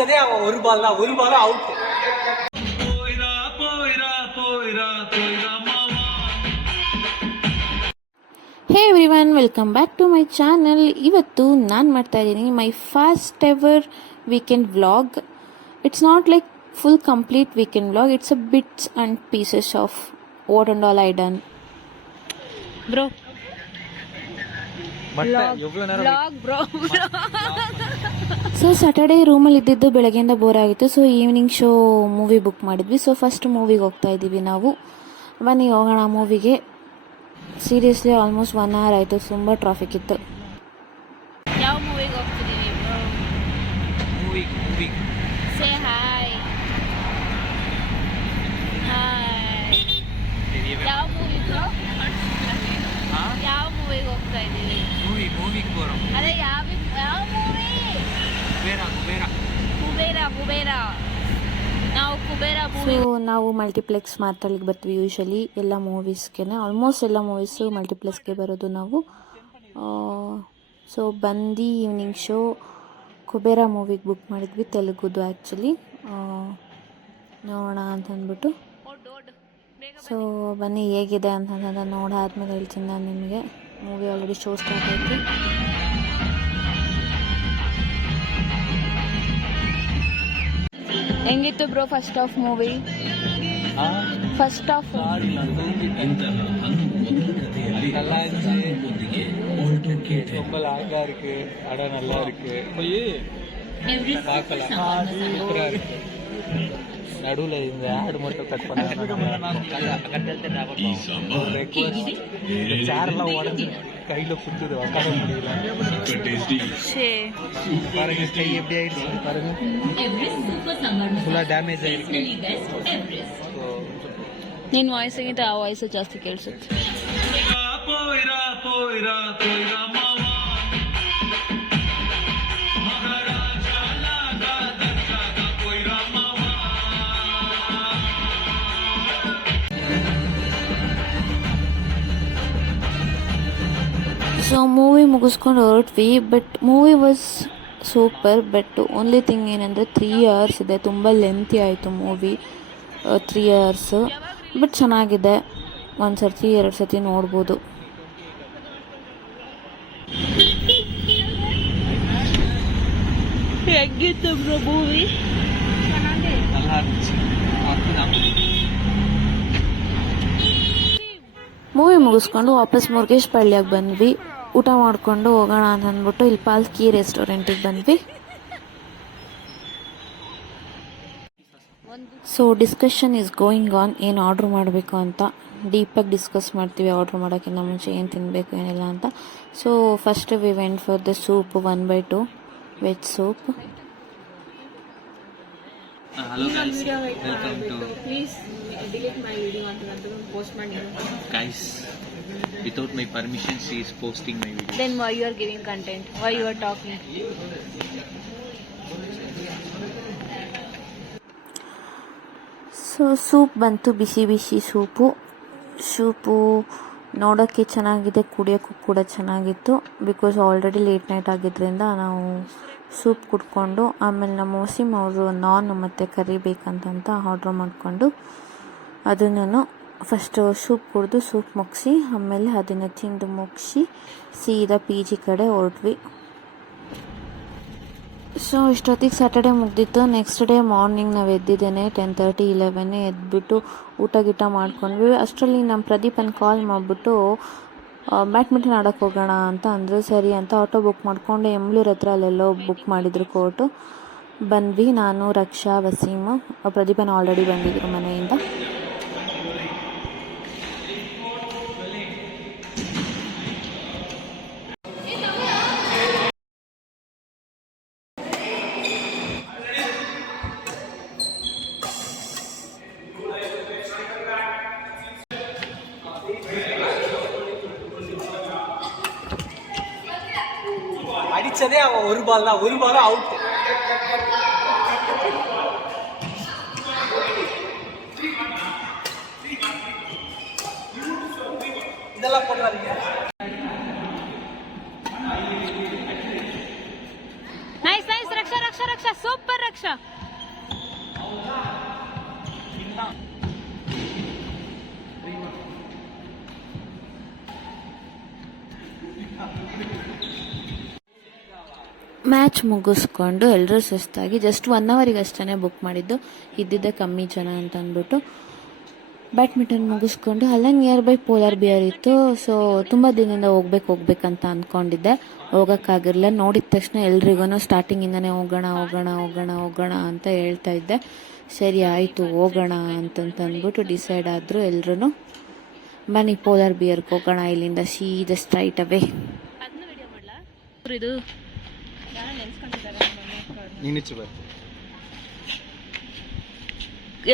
அடிச்சதே அவன் ஒரு பால் தான் out. Hey everyone, welcome back to my channel. ಇವತ್ತು ನಾನು ಮಾಡ್ತಾ ಇದ್ದೀನಿ my first ever weekend vlog. It's not like full complete weekend vlog, it's a bits and pieces of what and all I done. Bro so Saturday ರೂಮಲ್ಲಿ ಇದ್ದಿದ್ದು ಬೆಳಗ್ಗೆಯಿಂದ bore ಆಗಿತ್ತು. So evening show movie book ಮಾಡಿದ್ವಿ. So first ಮೂವಿಗೆ ಹೋಗ್ತಾ ಇದ್ದೀವಿ ನಾವು. ಬನ್ನಿ ಹೋಗೋಣ ಮೂವಿಗೆ. ಸೀರಿಯಸ್ಲಿ ಆಲ್ಮೋಸ್ಟ್ 1 hour ಆಯಿತು, ತುಂಬ ಟ್ರಾಫಿಕ್ ಇತ್ತು. ಯಾವ ಮೂವಿಗೆ ಹೋಗ್ತಿದ್ದೀವಿ bro? Movie say hi. Hi. ಯಾವ ಮೂವಿ ಬ್ರೋ? ಯಾವ ಮೂವಿಗೆ ಹೋಗ್ತಾ ಇದ್ದೀವಿ? ಮೂವಿಗೆ ಬರೋ. ಅದೇ ಯಾವ ಮೂವಿ? ಕುಬೇರ. ನಾವು ಕುಬೇರ ಮೂವಿ. ಸೊ ನಾವು ಮಲ್ಟಿಪ್ಲೆಕ್ಸ್ ಮಾತಾಡ್ಲಿಕ್ಕೆ ಬರ್ತೀವಿ ಯೂಶಲಿ ಎಲ್ಲ ಮೂವೀಸ್ಗೆ. ಆಲ್ಮೋಸ್ಟ್ ಎಲ್ಲ ಮೂವೀಸು ಮಲ್ಟಿಪ್ಲೆಕ್ಸ್ಗೆ ಬರೋದು ನಾವು. ಸೊ ಬಂದು ಈವ್ನಿಂಗ್ ಶೋ ಕುಬೇರ ಮೂವಿಗೆ ಬುಕ್ ಮಾಡಿದ್ವಿ, ತೆಲುಗುದು ಆ್ಯಕ್ಚುಲಿ. ನೋಡೋಣ ಅಂತಂದ್ಬಿಟ್ಟು. ಸೊ ಬನ್ನಿ ಹೇಗಿದೆ ಅಂತಂದ್ರೆ ನೋಡಾದ್ಮೇಲೆ ಹೇಳ್ತೀನಿ ನಾನು ನಿಮಗೆ. ಮೂವಿ ಆಲ್ರೆಡಿ ಶೋ ಸ್ಟಾರ್ಟ್ ಆಯಿತು. ಹೆಂಗಿತ್ತು bro first half movie? First half ரொம்ப லாங்கா இருக்கு, அடம் நல்லா இருக்கு, பார்க்கலாம், சூப்பரா இருக்கு. நடுவில் இந்த ஆடு மட்டும் கட் பண்ண சேர்லாம் உடஞ்சி கையில குத்துது, உட்கார முடியல. பாருங்க கை எப்படி ஆயிடுச்சு பாருங்க, ஃபுல்லா ಡ್ಯಾಮೇಜ್ ಆயிருக்கு. ನಿನ್ನ ವಾಯ್ಸಿಗಿಂತ ಆ ವಾಯ್ಸ್ ಜಾಸ್ತಿ ಕೇಳಿಸುತ್ತೆ. ಸೊ ಮೂವಿ ಮುಗಿಸ್ಕೊಂಡು ಹೊರಟ್ವಿ. But movie was super. But only thing ಏನಂದರೆ 3 hours ಇದೆ, ತುಂಬ ಲೆಂತಿ ಆಯಿತು ಮೂವಿ. 3 hours ಬಟ್ ಚೆನ್ನಾಗಿದೆ. 1 ಸರ್ತಿ 2 ಸರ್ತಿ ನೋಡ್ಬೋದು. ಹೇಗಿತ್ತು ಬ್ರೋ ಮೂವಿ? ಮೂವಿ ಮುಗಿಸ್ಕೊಂಡು ವಾಪಸ್ ಮುರುಗೇಶ್ ಪಳ್ಳಿಯಾಗಿ ಬಂದ್ವಿ. ಊಟ ಮಾಡಿಕೊಂಡು ಹೋಗೋಣ ಅಂತ ಅಂದ್ಬಿಟ್ಟು ಇಲ್ಲಿ ಪಾಲ್ಕಿ ರೆಸ್ಟೋರೆಂಟಿಗೆ ಬಂದ್ವಿ. So discussion is going on, ಏನು ಆರ್ಡ್ರ್ ಮಾಡಬೇಕು ಅಂತ ಡೀಪಾಗಿ ಡಿಸ್ಕಸ್ ಮಾಡ್ತೀವಿ. ಆರ್ಡ್ರ್ ಮಾಡೋಕ್ಕಿಂತ ಮುಂಚೆ ಏನು ತಿನ್ನಬೇಕು ಏನಿಲ್ಲ ಅಂತ. So first we went for the soup 1/2 veg soup. Hello guys, welcome to. Please delete my video and post my name. Guys, without my permission, she is posting my video. Then why you are giving content? Why you are talking? So soup ಬಂತು, ಬಿಸಿ ಬಿಸಿ soup ನೋಡೋಕ್ಕೆ ಚೆನ್ನಾಗಿದೆ, ಕುಡಿಯೋಕ್ಕೂ ಕೂಡ ಚೆನ್ನಾಗಿತ್ತು. Because already late night ಆಗಿದ್ದರಿಂದ ನಾವು soup ಕುಡ್ಕೊಂಡು ಆಮೇಲೆ ನಮ್ಮ ವಸೀಮ್ ಅವರು ನಾನ್ ಮತ್ತು ಕರಿ ಬೇಕಂತ ಆರ್ಡ್ರ್ ಮಾಡಿಕೊಂಡು ಅದನ್ನು ಫಸ್ಟು ಸೂಪ್ ಕುಡಿದು ಸೂಪ್ ಮುಗಿಸಿ ಆಮೇಲೆ ಅದನ್ನು ತಿಂದು ಮುಗಿಸಿ ಸೀದಾ PG ಕಡೆ ಹೊರಟ್ವಿ. ಸೊ ಇಷ್ಟೊತ್ತಿಗೆ ಸ್ಯಾಟರ್ಡೇ ಮುಗ್ದಿತ್ತು. ನೆಕ್ಸ್ಟ್ ಡೇ ಮಾರ್ನಿಂಗ್ ನಾವು ಎದ್ದಿದ್ದೇನೆ 10:30 11 ಎದ್ಬಿಟ್ಟು ಊಟ ಗೀಟ ಮಾಡ್ಕೊಂಡ್ವಿ. ಅಷ್ಟರಲ್ಲಿ ನಮ್ಮ ಪ್ರದೀಪನ ಕಾಲ್ ಮಾಡಿಬಿಟ್ಟು ಬ್ಯಾಡ್ಮಿಂಟನ್ ಆಡೋಕ್ಕೆ ಹೋಗೋಣ ಅಂತ ಅಂದರು. ಸರಿ ಅಂತ ಆಟೋ ಬುಕ್ ಮಾಡಿಕೊಂಡು ಎಮ್ಲೂರ್ ಹತ್ರ ಅಲ್ಲೆಲ್ಲೋ ಬುಕ್ ಮಾಡಿದ್ರು ಕೋರ್ಟು. ಬಂದ್ವಿ, ನಾನು, ರಕ್ಷಾ, ವಸೀಮ್, ಪ್ರದೀಪನ ಆಲ್ರೆಡಿ ಬಂದಿದ್ರು ಮನೆಯಿಂದ. அடிச்சதே அவன் ஒரு பால் தான் அவுட். இதெல்லாம் போடுறாதீங்க. ನೈಸ್ ರಕ್ಷಾ ರಕ್ಷಾ ರಕ್ಷಾ ಸೂಪರ್ ರಕ್ಷಾ. ಮ್ಯಾಚ್ ಮುಗಿಸ್ಕೊಂಡು ಎಲ್ಲರೂ ಸುಸ್ತಾಗಿ ಜಸ್ಟ್ 1 ಅವರಿಗೆ ಅಷ್ಟೇ ಬುಕ್ ಮಾಡಿದ್ದು, ಇದ್ದಿದ್ದೆ ಕಮ್ಮಿ ಜನ ಅಂತ ಅಂದ್ಬಿಟ್ಟು ಬ್ಯಾಡ್ಮಿಂಟನ್ ಮುಗಿಸ್ಕೊಂಡು ಅಲ್ಲೇ ನಿಯರ್ ಬೈ ಪೋಲಾರ್ ಬಿಯರ್ ಇತ್ತು. ಸೊ ತುಂಬ ದಿನದಿಂದ ಹೋಗ್ಬೇಕಂತ ಅಂದ್ಕೊಂಡಿದ್ದೆ, ಹೋಗೋಕ್ಕಾಗಿರಲಿಲ್ಲ. ನೋಡಿದ ತಕ್ಷಣ ಎಲ್ರಿಗೂ ಸ್ಟಾರ್ಟಿಂಗಿಂದನೇ ಹೋಗೋಣ ಅಂತ ಹೇಳ್ತಾ ಇದ್ದೆ. ಸರಿ ಆಯಿತು ಹೋಗೋಣ ಅಂತಂದ್ಬಿಟ್ಟು ಡಿಸೈಡ್ ಆದರು ಎಲ್ಲರೂ. ಬನ್ನಿ ಪೋಲಾರ್ ಬಿಯರ್ಗೆ ಹೋಗೋಣ, ಇಲ್ಲಿಂದ ಸೀದಾ ಸ್ಟ್ರೈಟ್ ಅವೇ. ಇದು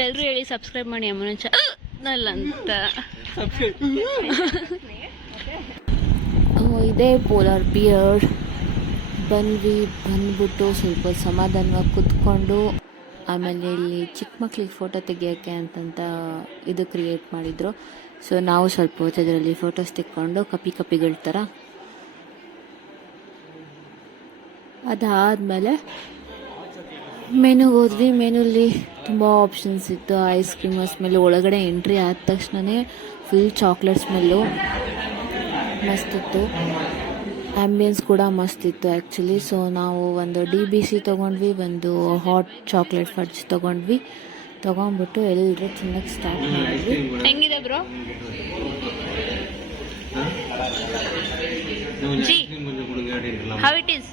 ಎಲ್ರು ಹೇಳಿ ಸಬ್ಸ್ಕ್ರೈಬ್ ಮಾಡಿ ಅಮ್ಮನ ಚಾನಲ್ ಅಂತ. ಇದೇ ಪೋಲಾರ್ ಬಿಯರ್. ಬಂದ್ಬಿಟ್ಟು ಸ್ವಲ್ಪ ಸಮಾಧಾನವಾಗಿ ಕುತ್ಕೊಂಡು, ಆಮೇಲೆ ಇಲ್ಲಿ ಚಿಕ್ಕ ಮಕ್ಳಿಗೆ ಫೋಟೋ ತೆಗಿಯೋಕ್ಕೆ ಅಂತಂತ ಇದು ಕ್ರಿಯೇಟ್ ಮಾಡಿದರು. ಸೊ ನಾವು ಸ್ವಲ್ಪ ಹೊತ್ತು ಅದರಲ್ಲಿ ಫೋಟೋಸ್ ತೆಕ್ಕೊಂಡು ಕಪಿಗಳ ಥರ. ಅದಾದಮೇಲೆ ಮೆನುಗೆ ಹೋದ್ವಿ. ಮೆನುಲಿ ತುಂಬ ಆಪ್ಷನ್ಸ್ ಇತ್ತು. ಐಸ್ ಕ್ರೀಮ್ ಸ್ಮೆಲ್ಲು, ಒಳಗಡೆ ಎಂಟ್ರಿ ಆದ ತಕ್ಷಣವೇ ಫುಲ್ ಚಾಕ್ಲೇಟ್ ಸ್ಮೆಲ್ಲು ಮಸ್ತಿತ್ತು. ಆ್ಯಂಬಿಯನ್ಸ್ ಕೂಡ ಮಸ್ತಿತ್ತು ಆ್ಯಕ್ಚುಲಿ. ಸೊ ನಾವು ಒಂದು DBC ತೊಗೊಂಡ್ವಿ, ಒಂದು ಹಾಟ್ ಚಾಕ್ಲೇಟ್ ಫಡ್ಜ್ ತೊಗೊಂಡ್ಬಿಟ್ಟು ಎಲ್ಲರೂ ತಿನ್ನಕ್ಕೆ ಸ್ಟಾರ್ಟ್ ಮಾಡಿದ್ವಿ. ಹೆಂಗಿದೆ bro? G how it is?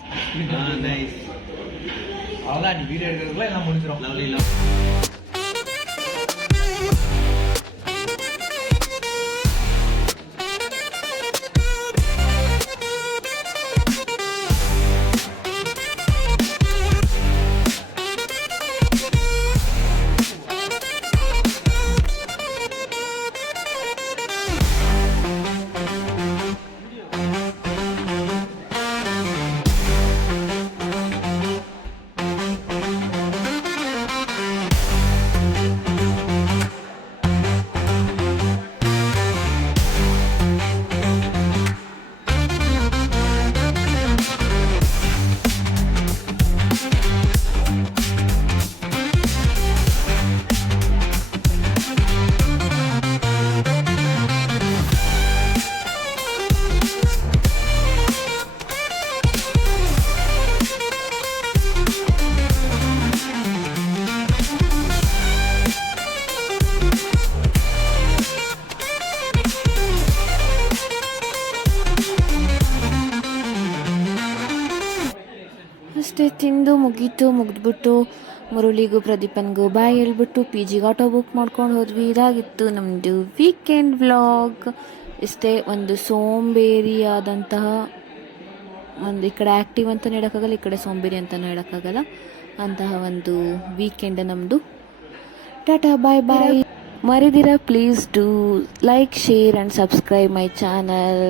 ಅಷ್ಟೇ ತಿಂದು ಮುಗಿದ್ಬಿಟ್ಟು ಮುರಳಿಗೂ ಪ್ರದೀಪನ್ಗೂ ಬಾಯ್ ಹೇಳ್ಬಿಟ್ಟು PGಗೆ ಆಟೋ ಬುಕ್ ಮಾಡ್ಕೊಂಡು ಹೋದ್ವಿ. ಇದಾಗಿತ್ತು ನಮ್ಮದು ವೀಕೆಂಡ್ ವ್ಲಾಗ್. ಇಷ್ಟೇ ಒಂದು ಸೋಂಬೇರಿಯಾದಂತಹ ಒಂದು, ಈ ಕಡೆ ಆ್ಯಕ್ಟಿವ್ ಅಂತಲೂ ಹೇಳೋಕ್ಕಾಗಲ್ಲ, ಈ ಕಡೆ ಸೋಂಬೇರಿ ಅಂತಲೂ ಹೇಳೋಕ್ಕಾಗಲ್ಲ ಅಂತಹ ಒಂದು ವೀಕೆಂಡ್ ನಮ್ಮದು. Tata bye bye. ಮರಿದಿರ please do like, share and subscribe my channel.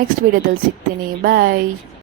Next ವಿಡಿಯೋದಲ್ಲಿ ಸಿಗ್ತೀನಿ. ಬಾಯ್.